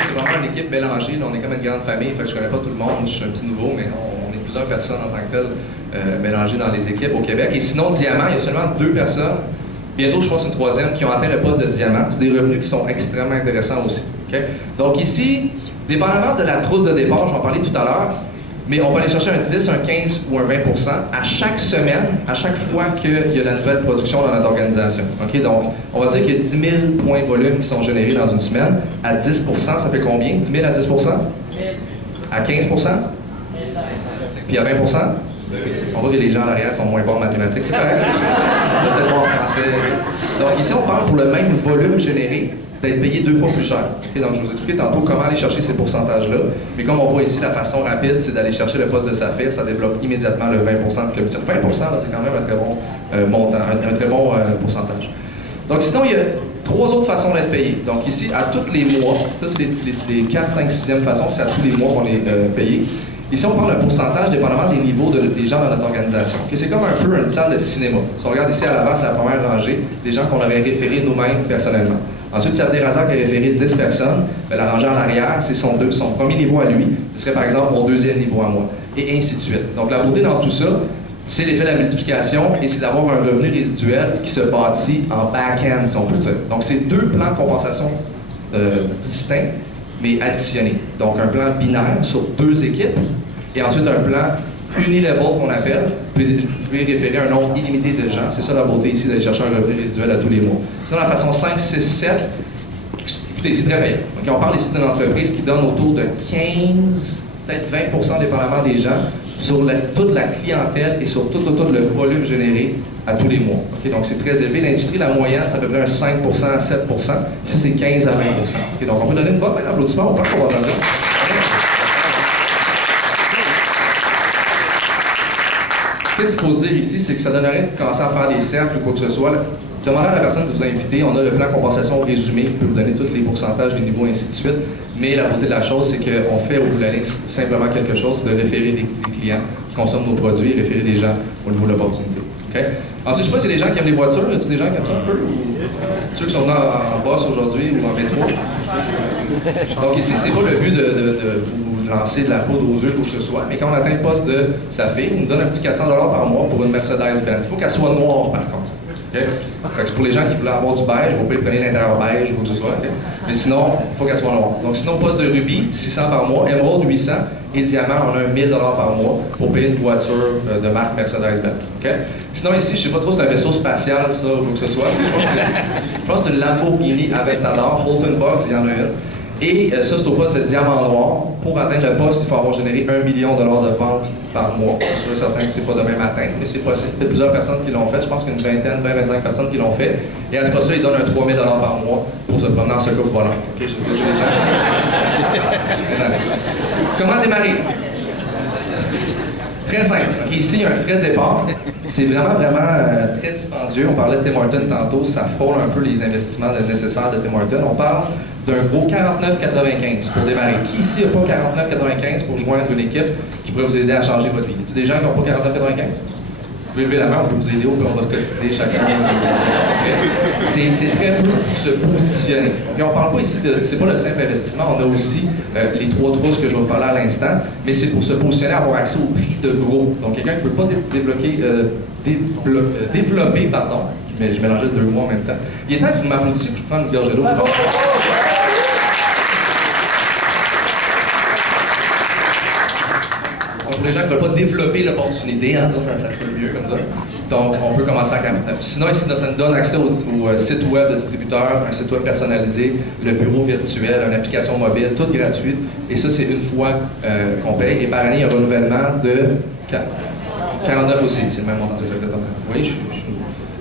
c'est vraiment une équipe mélangée. Là, on est comme une grande famille, fait que je connais pas tout le monde. Je suis un petit nouveau, mais on est plusieurs personnes en tant que telles mélangées dans les équipes au Québec. Et sinon, diamant, il y a seulement 2 personnes. Bientôt, je pense une 3e qui ont atteint le poste de diamant. C'est des revenus qui sont extrêmement intéressants aussi. Okay? Donc ici, dépendamment de la trousse de départ, je vais en parler tout à l'heure, mais on va aller chercher un 10, un 15 ou un 20 % à chaque semaine, à chaque fois qu'il y a de la nouvelle production dans notre organisation. Okay? Donc, on va dire qu'il y a 10 000 points de volume qui sont générés dans une semaine. À 10 % ça fait combien? 10 000 à 10 %? À 15 % puis à 20 %? On voit que les gens à l'arrière sont moins bons en mathématiques, c'est correct? C'est peut-être bon en français. Donc ici, on parle pour le même volume généré d'être payé 2 fois plus cher. Okay? Donc je vous expliquais tantôt comment aller chercher ces pourcentages-là. Mais comme on voit ici, la façon rapide, c'est d'aller chercher le poste de saphir. Ça développe immédiatement le 20 % de commission. 20 %, c'est quand même un très bon montant, un très bon pourcentage. Donc sinon, il y a 3 autres façons d'être payé. Donc ici, à tous les mois, ça c'est les 4, 5, 6e façons, c'est à tous les mois qu'on est payé. Ici, on parle d'un pourcentage dépendamment des niveaux des gens dans notre organisation. Okay? C'est comme un peu une salle de cinéma. Si on regarde ici à l'avant, c'est la première rangée, des gens qu'on aurait référés nous-mêmes personnellement. Ensuite, si Abderrazak a référé 10 personnes, bien, la rangée en arrière, c'est son premier niveau à lui. Ce serait par exemple mon 2e niveau à moi. Et ainsi de suite. Donc la beauté dans tout ça, c'est l'effet de la multiplication et c'est d'avoir un revenu résiduel qui se bâtit en back-end, si on peut dire. Donc c'est 2 plans de compensation distincts mais additionné. Donc, un plan binaire sur 2 équipes, et ensuite un plan unilevel qu'on appelle. Vous pouvez référer un nombre illimité de gens. C'est ça la beauté ici d'aller chercher un revenu résiduel à tous les mois. Sinon, la façon 5, 6, 7, écoutez, c'est très payant. Donc, on parle ici d'une entreprise qui donne autour de 15, peut-être 20% dépendamment des gens, sur toute la clientèle et sur tout le volume généré à tous les mois. Okay? Donc, c'est très élevé. L'industrie, la moyenne, c'est à peu près un 5% à 7%. Ici, c'est 15 à 20%. Okay? Donc, on peut donner une bonne main d'applaudissement au plan de conversation. Qu'est-ce qu'il faut se dire ici, c'est que ça donnerait de commencer à faire des cercles ou quoi que ce soit. Demandez à la personne de vous inviter. On a le plan compensation résumé qui peut vous donner tous les pourcentages, les niveaux, et ainsi de suite. Mais la beauté de la chose, c'est qu'on fait au bout de la ligne simplement quelque chose, de référer des clients qui consomment nos produits, référer des gens au niveau de l'opportunité. Okay? Ensuite, je ne sais pas si c'est des gens qui aiment les voitures. Y a-t-il des gens qui aiment ça un peu? Ceux qui sont venus en boss aujourd'hui ou en métro? Donc ici, c'est pas le but de vous lancer de la poudre aux yeux ou que ce soit, mais quand on atteint le poste de Saphir, il nous donne un petit 400$ par mois pour une Mercedes-Benz. Il faut qu'elle soit noire, par contre. Okay? C'est pour les gens qui voulaient avoir du beige, vous pouvez prenez l'intérieur beige ou quoi que ce soit. Okay? Mais sinon, il faut qu'elle soit noire. Donc sinon, poste de rubis, 600$ par mois, émeraude, 800$, et diamant, on a 1000$ par mois pour payer une voiture de marque Mercedes-Benz. Okay? Sinon ici, je ne sais pas trop si c'est un vaisseau spatial, ça, ou quoi que ce soit. Je pense que c'est une Lamborghini Aventador, Holton Box, il y en a une. Et ça, c'est au poste de diamant noir. Pour atteindre le poste, il faut avoir généré $1 million de ventes par mois. Je suis certain que c'est pas demain matin, mais c'est possible. Il y a plusieurs personnes qui l'ont fait. Je pense qu'il y a une vingtaine, 20-25 personnes qui l'ont fait. Et à ce poste-là, ils donnent un $3 000 par mois pour se promener en secours volant. OK, je sais que les gens. Comment démarrer? Très simple. Okay, ici, il y a un frais de départ. C'est vraiment très dispendieux. On parlait de Tim Hortons tantôt. Ça frôle un peu les investissements nécessaires de Tim Hortons. On parle d'un gros 49,95 pour démarrer. Qui ici n'a pas 49,95 pour joindre une équipe qui pourrait vous aider à changer votre vie? Y a-t-il des gens qui n'ont pas 49,95? Vous pouvez lever la main, on peut vous aider, on va se cotiser chacun. Okay. C'est très peu se positionner. Et on ne parle pas ici de. C'est pas le simple investissement, on a aussi les 3 trousses que je vais vous parler à l'instant, mais c'est pour se positionner, avoir accès au prix de gros. Donc quelqu'un qui ne veut pas développer, pardon, mais je mélangeais 2 mots en même temps. Il est temps que vous m'applaudissiez que je prenne une gorgée d'eau. Pour les gens qui ne veulent pas développer l'opportunité, hein, ça peut mieux comme ça. Donc, on peut commencer à 49. Sinon, ici, ça nous donne accès au site web de distributeur, un site web personnalisé, le bureau virtuel, une application mobile, toute gratuite. Et ça, c'est une fois qu'on paye. Et par année, il y a un renouvellement de 49 aussi. C'est le même montant. Oui, je suis.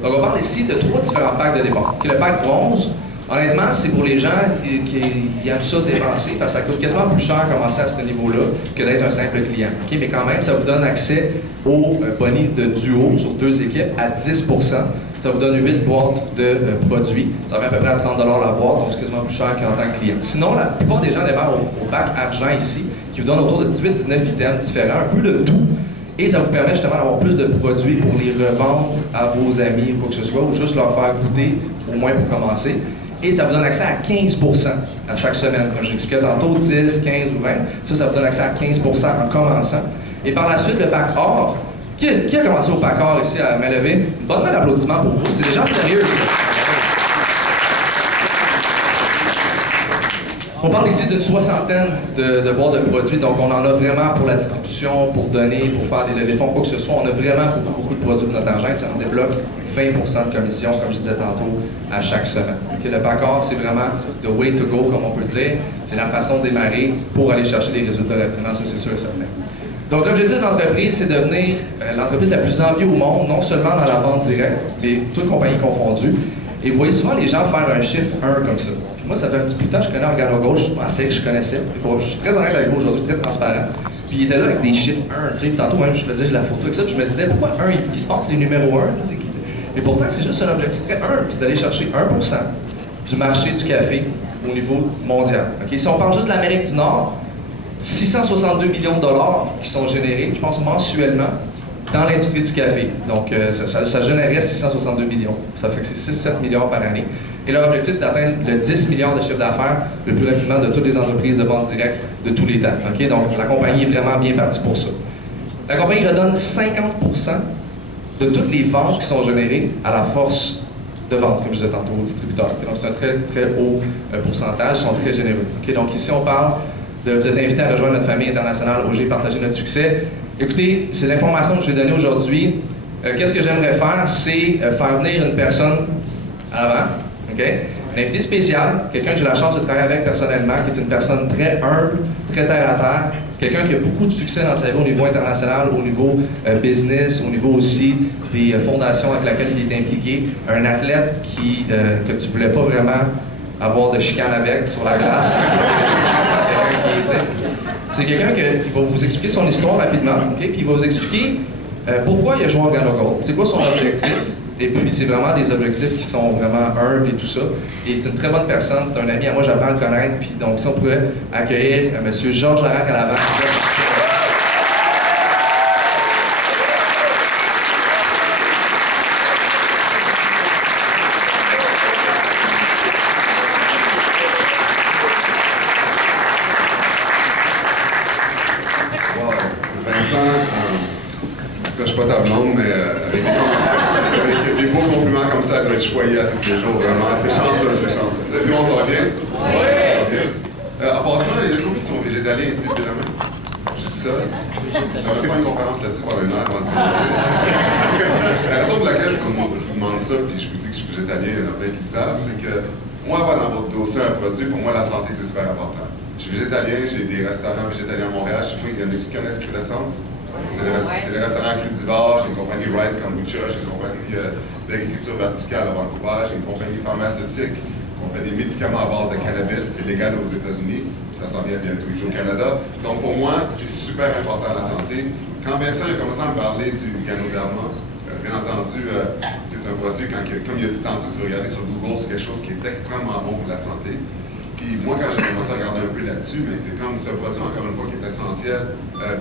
Donc, on parle ici de 3 différents packs de départ. Le pack bronze, honnêtement, c'est pour les gens qui aiment ça dépenser, parce que ça coûte quasiment plus cher commencer à ce niveau-là que d'être un simple client. Okay? Mais quand même, ça vous donne accès au boni de duo sur 2 équipes à 10%. Ça vous donne 8 boîtes de produits. Ça revient à peu près à 30$ la boîte, donc c'est quasiment plus cher qu'en tant que client. Sinon, la plupart des gens démarrent au pack argent ici, qui vous donne autour de 18-19 items différents, un peu de tout. Et ça vous permet justement d'avoir plus de produits pour les revendre à vos amis ou quoi que ce soit, ou juste leur faire goûter, au moins pour commencer. Et ça vous donne accès à 15% à chaque semaine. Comme je l'expliquais tantôt, 10, 15 ou 20. Ça vous donne accès à 15% en commençant. Et par la suite, le pack or. Qui a commencé au pack or ici à main levée? Une bonne main d'applaudissement pour vous. C'est des gens sérieux. On parle ici d'une 60aine de boîtes de produits, donc on en a vraiment pour la distribution, pour donner, pour faire des levées de fonds, quoi que ce soit. On a vraiment beaucoup de produits de notre argent et ça nous débloque 20% de commission, comme je disais tantôt, à chaque semaine. Okay, le pack-or, c'est vraiment the way to go, comme on peut le dire. C'est la façon de démarrer pour aller chercher des résultats rapidement, ça c'est sûr et certain. Donc l'objectif de l'entreprise, c'est de devenir l'entreprise la plus enviée au monde, non seulement dans la vente directe, mais toutes compagnies confondues. Et vous voyez souvent les gens faire un chiffre 1 comme ça. Puis moi, ça fait un petit bout de temps que je connais Organo Gauche, je pensais que je connaissais. Je suis très honnête avec vous aujourd'hui, très transparent. Puis il était là avec des chiffres 1, tu sais, tantôt même je faisais la photo avec ça, puis je me disais, pourquoi 1, il se passe les numéros 1, et pourtant c'est juste un objectif très 1, c'est d'aller chercher 1% du marché du café au niveau mondial. Okay? Si on parle juste de l'Amérique du Nord, 662 millions de dollars qui sont générés, je pense mensuellement, dans l'industrie du café. Donc, ça générait 662 millions. Ça fait que c'est 6-7 millions par année. Et leur objectif, c'est d'atteindre le 10 millions de chiffre d'affaires le plus rapidement de toutes les entreprises de vente directe de tous les temps. Okay? Donc, la compagnie est vraiment bien partie pour ça. La compagnie redonne 50% de toutes les ventes qui sont générées à la force de vente, comme je disais tantôt, aux distributeurs. Donc, c'est un très, très haut pourcentage, ils sont très généreux. Okay? Donc, ici, on parle de vous êtes invité à rejoindre notre famille internationale OG et partager notre succès. Écoutez, c'est l'information que je vais donner aujourd'hui. Qu'est-ce que j'aimerais faire, c'est faire venir une personne à l'avant, OK? Un invité spécial, quelqu'un que j'ai la chance de travailler avec personnellement, qui est une personne très humble, très terre-à-terre, quelqu'un qui a beaucoup de succès dans sa vie au niveau international, au niveau business, au niveau aussi des fondations avec lesquelles il est impliqué. Un athlète que tu voulais pas vraiment avoir de chicane avec sur la glace. C'est quelqu'un qui va vous expliquer son histoire rapidement, okay? Puis il va vous expliquer pourquoi il a joué au Gano Gold, c'est quoi son objectif. Et puis, c'est vraiment des objectifs qui sont vraiment humbles et tout ça. Et c'est une très bonne personne, c'est un ami à moi, j'apprends à le connaître. Puis donc, si on pourrait accueillir M. Georges Larac à l'avant. Wow. Vincent, je ne suis pas ta blonde, mais avec des beaux compliments comme ça, elle doit être choyée à tous les jours, vraiment. T'es chanceux, t'es chanceux. Vous êtes ça va bien? Oui! En passant, il y a combien qui sont végétaliens ici, évidemment? Je suis seul. J'aimerais faire une conférence là-dessus pendant une heure avant de commencer. La raison pour laquelle je vous demande ça, puis je vous dis que je suis végétalien, il y en a plein qui le savent, c'est que moi, avant dans votre dossier un produit, pour moi, la santé, c'est super important. Je suis végétalien, j'ai des restaurants végétaliens à Montréal. Je sais pas, il y en a qui connaissent Crescence. C'est des restaurants crudivores, j'ai une compagnie Rice Kombucha, j'ai une compagnie d'agriculture verticale à Vancouver, j'ai une compagnie pharmaceutique. On fait des médicaments à base de cannabis, c'est légal aux États-Unis, puis ça s'en vient bientôt ici au Canada. Donc pour moi, c'est super important la santé. Quand Vincent a commencé à me parler du Ganoderma, bien entendu, c'est un produit, comme il a dit tantôt, si vous regardez sur Google, c'est quelque chose qui est extrêmement bon pour la santé. Puis moi, quand j'ai commencé à regarder un peu là-dessus, mais c'est comme ce produit, encore une fois, qui est essentiel,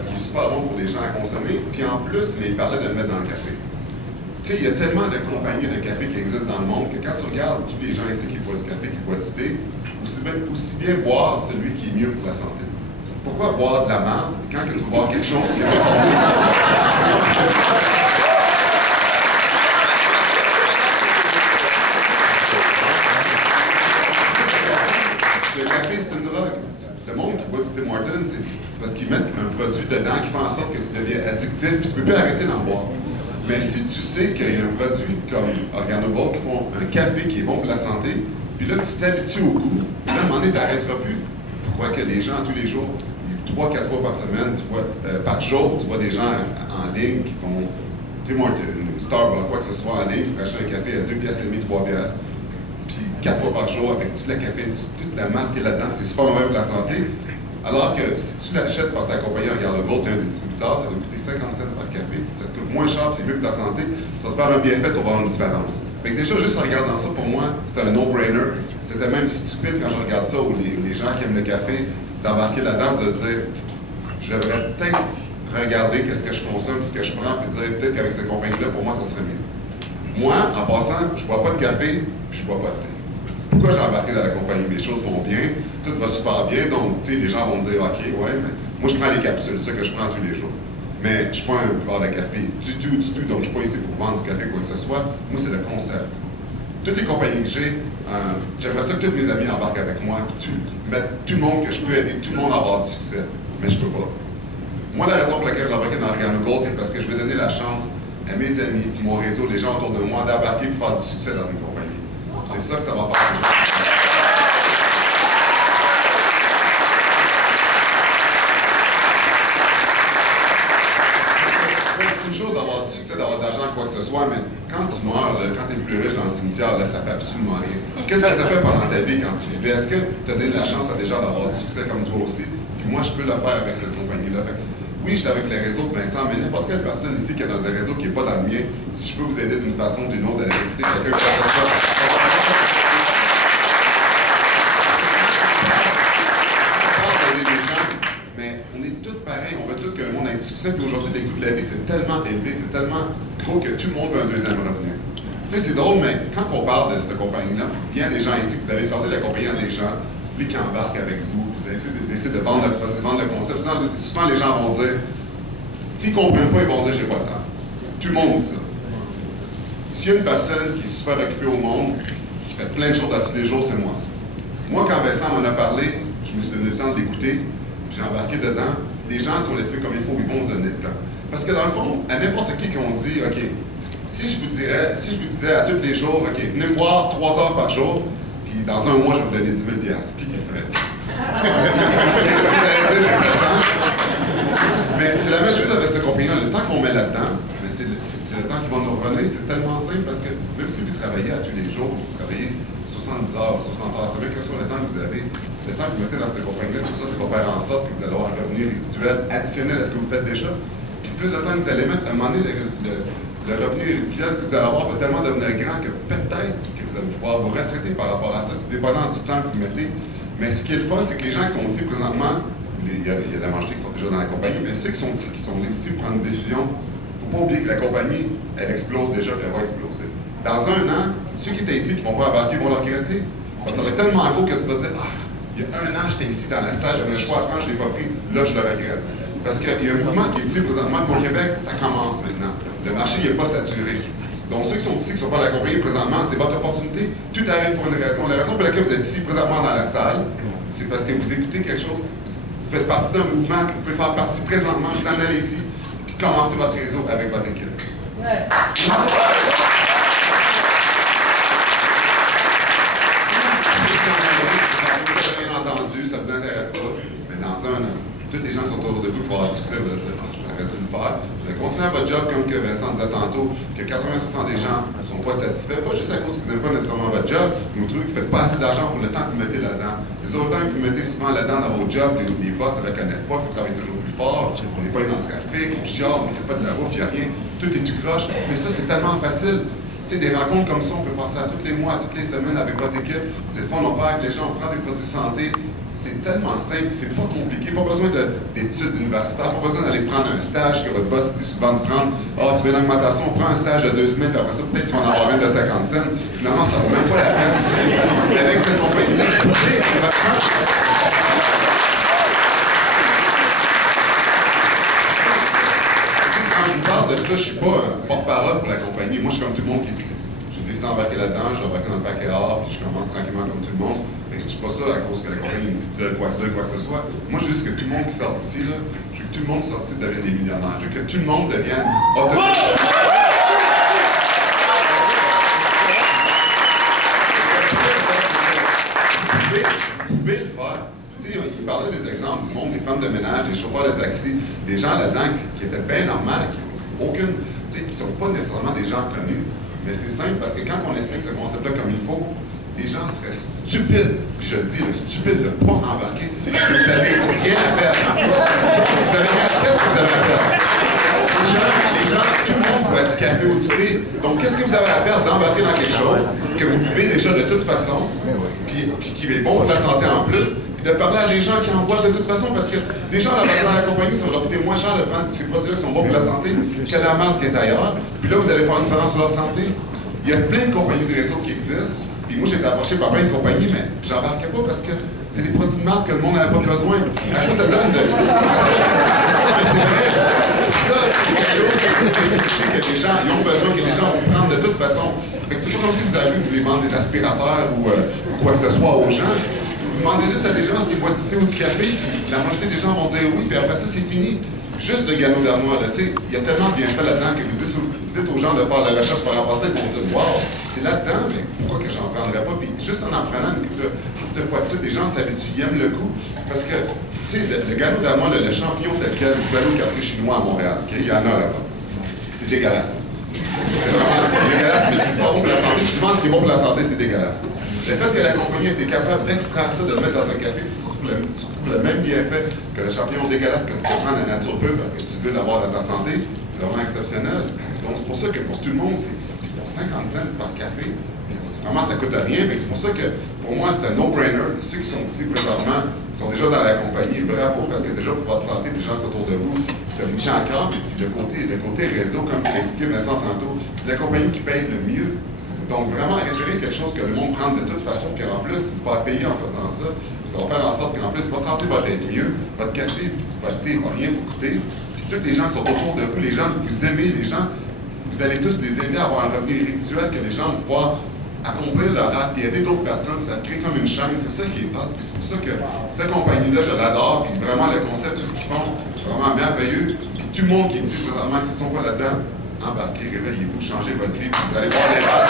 qui est super bon pour les gens à consommer. Puis en plus, mais il parlait de le mettre dans le café. Tu sais, il y a tellement de compagnies de café qui existent dans le monde que quand tu regardes tous les gens ici qui boivent du café, qui boivent du thé, aussi bien boire celui qui est mieux pour la santé. Pourquoi boire de la marde quand tu veux boire quelque chose qui est encore mieux? Le café, c'est une drogue. Le monde qui boit du Tim Hortons, c'est parce qu'ils mettent un produit dedans qui fait en sorte que tu deviens addictif, puis tu peux plus arrêter d'en boire. Mais si tu sais qu'il y a un produit comme Organogold qui font un café qui est bon pour la santé, puis là, tu t'habitues au goût, puis là, à un moment donné, tu n'arrêteras plus. Pourquoi que des gens, tous les jours, 3-4 fois par semaine, par jour, tu vois des gens en ligne qui font Tim Hortons, Starbucks, quoi que ce soit en ligne, pour acheter un café à 2,5 $, 3 $. Puis 4 fois par jour, avec tout le café, toute la marque qui est là-dedans, c'est super mauvais pour la santé. Alors que si tu l'achètes par ta compagnie Organogold, tu es un distributeur, ça va coûter 50 cents par café, ça te coûte moins cher, c'est mieux pour ta santé, ça te fait un bienfait, tu vas voir une différence. Fait que déjà, juste en regardant ça, pour moi, c'est un no-brainer. C'était même stupide quand je regarde ça, où les gens qui aiment le café, d'embarquer là-dedans, de se dire, je devrais peut-être regarder qu'est-ce que je consomme, ce que je prends, puis dire peut-être qu'avec ces compagnies-là, pour moi, ça serait mieux. Moi, en passant, je bois pas de café, puis je bois pas de thé. Pourquoi j'ai embarqué dans la compagnie? Les choses vont bien, tout va super bien, donc, tu sais, les gens vont me dire, OK, ouais, mais moi, je prends les capsules, c'est ça que je prends tous les jours. Mais je suis pas un buveur de café du tout, donc je suis pas ici pour vendre du café, quoi que ce soit. Moi, c'est le concept. Toutes les compagnies que j'ai, j'aimerais ça que tous mes amis embarquent avec moi, mettre tout le monde que je peux aider, tout le monde à avoir du succès, mais je peux pas. Moi, la raison pour laquelle j'ai embarqué dans Organogold, c'est parce que je vais donner la chance à mes amis, mon réseau, les gens autour de moi, d'embarquer pour faire du succès dans une compagnie. C'est ça que ça va faire. C'est une chose d'avoir du succès, d'avoir de l'argent, quoi que ce soit, mais quand tu meurs, quand tu es plus riche dans le cimetière, là, ça fait absolument rien. Qu'est-ce que tu as fait pendant ta vie quand tu vivais? Est-ce que tu as donné la chance à des gens d'avoir du succès comme toi aussi? Puis moi, je peux le faire avec cette compagnie-là. Oui, je suis avec les réseaux de Vincent, mais n'importe quelle personne ici qui est dans un réseau qui n'est pas dans le mien, si je peux vous aider d'une façon ou d'une autre à écouter quelqu'un qui fait ça. Mais on est tous pareils, on veut tous que le monde ait du succès, puis aujourd'hui, les coûts de la vie, c'est tellement élevé, c'est tellement gros que tout le monde veut un deuxième revenu. Tu sais, c'est drôle, mais quand on parle de cette compagnie-là, il y a des gens ici, vous allez parler de la compagnie à des gens, lui qui embarque avec vous, vous allez essayer de vendre le produit, vendre le concept. Souvent, les gens vont dire, s'ils ne comprennent pas, ils vont dire, j'ai pas le temps. Tout le monde dit ça. s'il y a une personne qui est super occupée au monde, qui fait plein de choses à tous les jours, c'est moi. Moi, quand Vincent m'en a parlé, je me suis donné le temps de l'écouter, puis j'ai embarqué dedans. Les gens sont laissés comme il faut, ils vont se donner le temps. Parce que dans le fond, à n'importe qui qu'on dit, OK, si je vous disais à tous les jours, OK, venez me voir 3 heures par jour, puis dans un mois, je vais vous donner 10 000 $, qui le ferait? Mais c'est la même chose avec cette compagnie-là. Le temps qu'on met là-dedans, c'est le temps qui va nous revenir. C'est tellement simple parce que même si vous travaillez à tous les jours, vous travaillez 70 heures, 60 heures, c'est vrai que sur le temps que vous avez, le temps que vous mettez dans cette compagnie-là, c'est ça qui va faire en sorte que vous allez avoir un revenu résiduel additionnel à ce que vous faites déjà. Puis plus de temps que vous allez mettre, à un moment donné, le revenu résiduel que vous allez avoir va tellement devenir grand que peut-être que vous allez pouvoir vous retraiter par rapport à ça, tout dépendant du temps que vous mettez. Mais ce qui est le fun, c'est que les gens qui sont ici présentement, il y a la majorité qui sont déjà dans la compagnie, mais ceux qui sont ici pour prendre une décision, il ne faut pas oublier que la compagnie, elle explose déjà, puis elle va exploser. Dans un an, ceux qui étaient ici, qui ne vont pas embarquer, vont le regretter. Parce que ça va être tellement gros que tu vas dire, ah, il y a un an, j'étais ici dans la salle, j'avais un choix à prendre, je ne l'ai pas pris, là, je le regrette. Parce qu'il y a un mouvement qui est ici présentement, au Québec, ça commence maintenant. Le marché n'est pas saturé. Donc, ceux qui sont ici, qui ne sont pas dans la compagnie présentement, c'est votre opportunité. Tout arrive pour une raison. La raison pour laquelle vous êtes ici présentement dans la salle, c'est parce que vous écoutez quelque chose, vous faites partie d'un mouvement, que vous pouvez faire partie présentement, vous en allez ici, puis commencez votre réseau avec votre équipe. Yes. Ça vous intéresse pas, mais dans un an, tous les gens qui sont autour de vous qui vont avoir du succès, vous allez dire, j'arrête de le faire. Vous allez continuer votre job comme que Vincent disait tantôt, que 80% des gens ne sont pas satisfaits, pas juste à cause que vous n'aimez pas nécessairement votre job, mais vous trouvez que vous ne faites pas assez d'argent pour le temps que vous mettez là-dedans. Les autres temps que vous mettez souvent là-dedans dans vos jobs, les boss ne reconnaissent pas, il faut travailler toujours plus fort, on n'est pas dans le trafic, on chiale, mais il n'y a pas de la route, il n'y a rien, tout est tout croche. Mais ça, c'est tellement facile. Tu sais, des rencontres comme ça, on peut faire ça tous les mois, toutes les semaines avec votre équipe. C'est le fun, on part avec les gens, on prend des produits santé. C'est tellement simple, c'est pas compliqué. Pas besoin d'études universitaires, pas besoin d'aller prendre un stage que votre boss dit souvent de prendre. Ah, tu veux une augmentation, on prend un stage de 2 semaines, puis après ça, peut-être tu vas en avoir un de 50 cents. Finalement, ça vaut même pas la peine. Mais avec cette compagnie-là, c'est vachement. Quand je vous parle de ça, je suis pas un porte-parole pour la compagnie. Moi, je suis comme tout le monde qui dit. J'ai décidé d'embarquer là-dedans, j'ai embarqué dans le paquet A, puis je commence tranquillement comme tout le monde. Je ne dis pas ça à cause que la compagnie me dit de quoi que ce soit. Moi, je veux juste que tout le monde qui sort d'ici, là, je veux que tout le monde qui sort d'ici devienne des millionnaires. Je veux que tout le monde devienne autonome. Vous pouvez le faire. Tu sais, il parlait des exemples du monde, des femmes de ménage, des chauffeurs de taxi, des gens là-dedans qui étaient bien normaux, qui n'ont aucune. Tu sais, qui ne sont pas nécessairement des gens connus. Mais c'est simple parce que quand on explique ce concept-là comme il faut, les gens seraient stupides, puis je le dis, stupides de ne pas embarquer. Vous n'avez rien à perdre. Vous avez rien à perdre, vous avez à perdre. Les gens, tout le monde peut être du café ou du thé. Donc, qu'est-ce que vous avez à perdre d'embarquer dans quelque chose que vous vivez déjà de toute façon, puis qui est bon pour la santé en plus, puis de parler à des gens qui en boivent de toute façon, parce que les gens dans la compagnie, ça va leur coûter moins cher de prendre ces produits-là qui sont bons pour la santé que la marque qui est ailleurs. Puis là, vous allez faire une différence sur leur santé. Il y a plein de compagnies de réseau qui existent. Puis moi, j'ai été approché par plein de compagnies, mais j'embarquais pas parce que c'est des produits de marque que le monde n'avait pas besoin. À quoi ça donne de. C'est vrai. Ça, c'est quelque chose que les gens ils ont besoin, que les gens vont prendre de toute façon. Fait que c'est pas comme si vous avez vu, vous voulez vendre des aspirateurs ou quoi que ce soit aux gens. Vous demandez juste à des gens s'ils boivent du thé ou du café, puis la majorité des gens vont dire oui, puis après ça, c'est fini. Juste le Gano d'Armois, tu sais, il y a tellement de bienfaits là-dedans que vous dites aux gens de faire la recherche par rapport à ça, ils vont dire wow, c'est là-dedans, mais pourquoi que j'en prendrais pas? Puis juste en prenant une couple de fois de suite, les gens s'habituent, ils aiment le goût. Parce que, tu sais, le Gano d'Armois, le champion tel quel, vous allez au quartier chinois à Montréal, okay? Il y en a là-bas. C'est dégueulasse. C'est vraiment dégueulasse, mais si c'est pas bon pour la santé, souvent ce qui est bon pour la santé, c'est dégueulasse. Le fait que la compagnie était capable d'extraire ça, de le mettre dans un café, surtout le même bienfait que le champignon dégueulasse que tu peux prendre à la nature pure parce que tu veux l'avoir dans ta santé, c'est vraiment exceptionnel. Donc c'est pour ça que pour tout le monde, c'est pour 50 cents par café. Vraiment, ça coûte rien. C'est pour ça que pour moi, c'est un no-brainer. Ceux qui sont ici présentement sont déjà dans la compagnie. Bravo, parce que déjà pour votre santé, les gens qui sont autour de vous, ça vous tient encore. Puis le côté réseau, comme tu l'expliquais Vincent tantôt, c'est la compagnie qui paye le mieux. Donc, vraiment, référer quelque chose que le monde prend de toute façon, puis en plus, vous va payer en faisant ça. Ça va faire en sorte qu'en plus, votre santé va être mieux, votre café, votre thé va rien vous coûter. Puis tous les gens qui sont autour de vous, les gens que vous aimez, les gens, vous vous allez tous les aider à avoir un revenu rituel, que les gens vont pouvoir accomplir leur rêve et aider d'autres personnes, ça crée comme une chaîne, c'est ça qui est hot, puis c'est pour ça que cette compagnie-là, je l'adore, puis vraiment le concept, tout ce qu'ils font, c'est vraiment merveilleux, puis tout le monde qui est ici présentement, qui ne sont pas là-dedans, embarquez, réveillez-vous, changez votre vie, puis vous allez voir les rêves.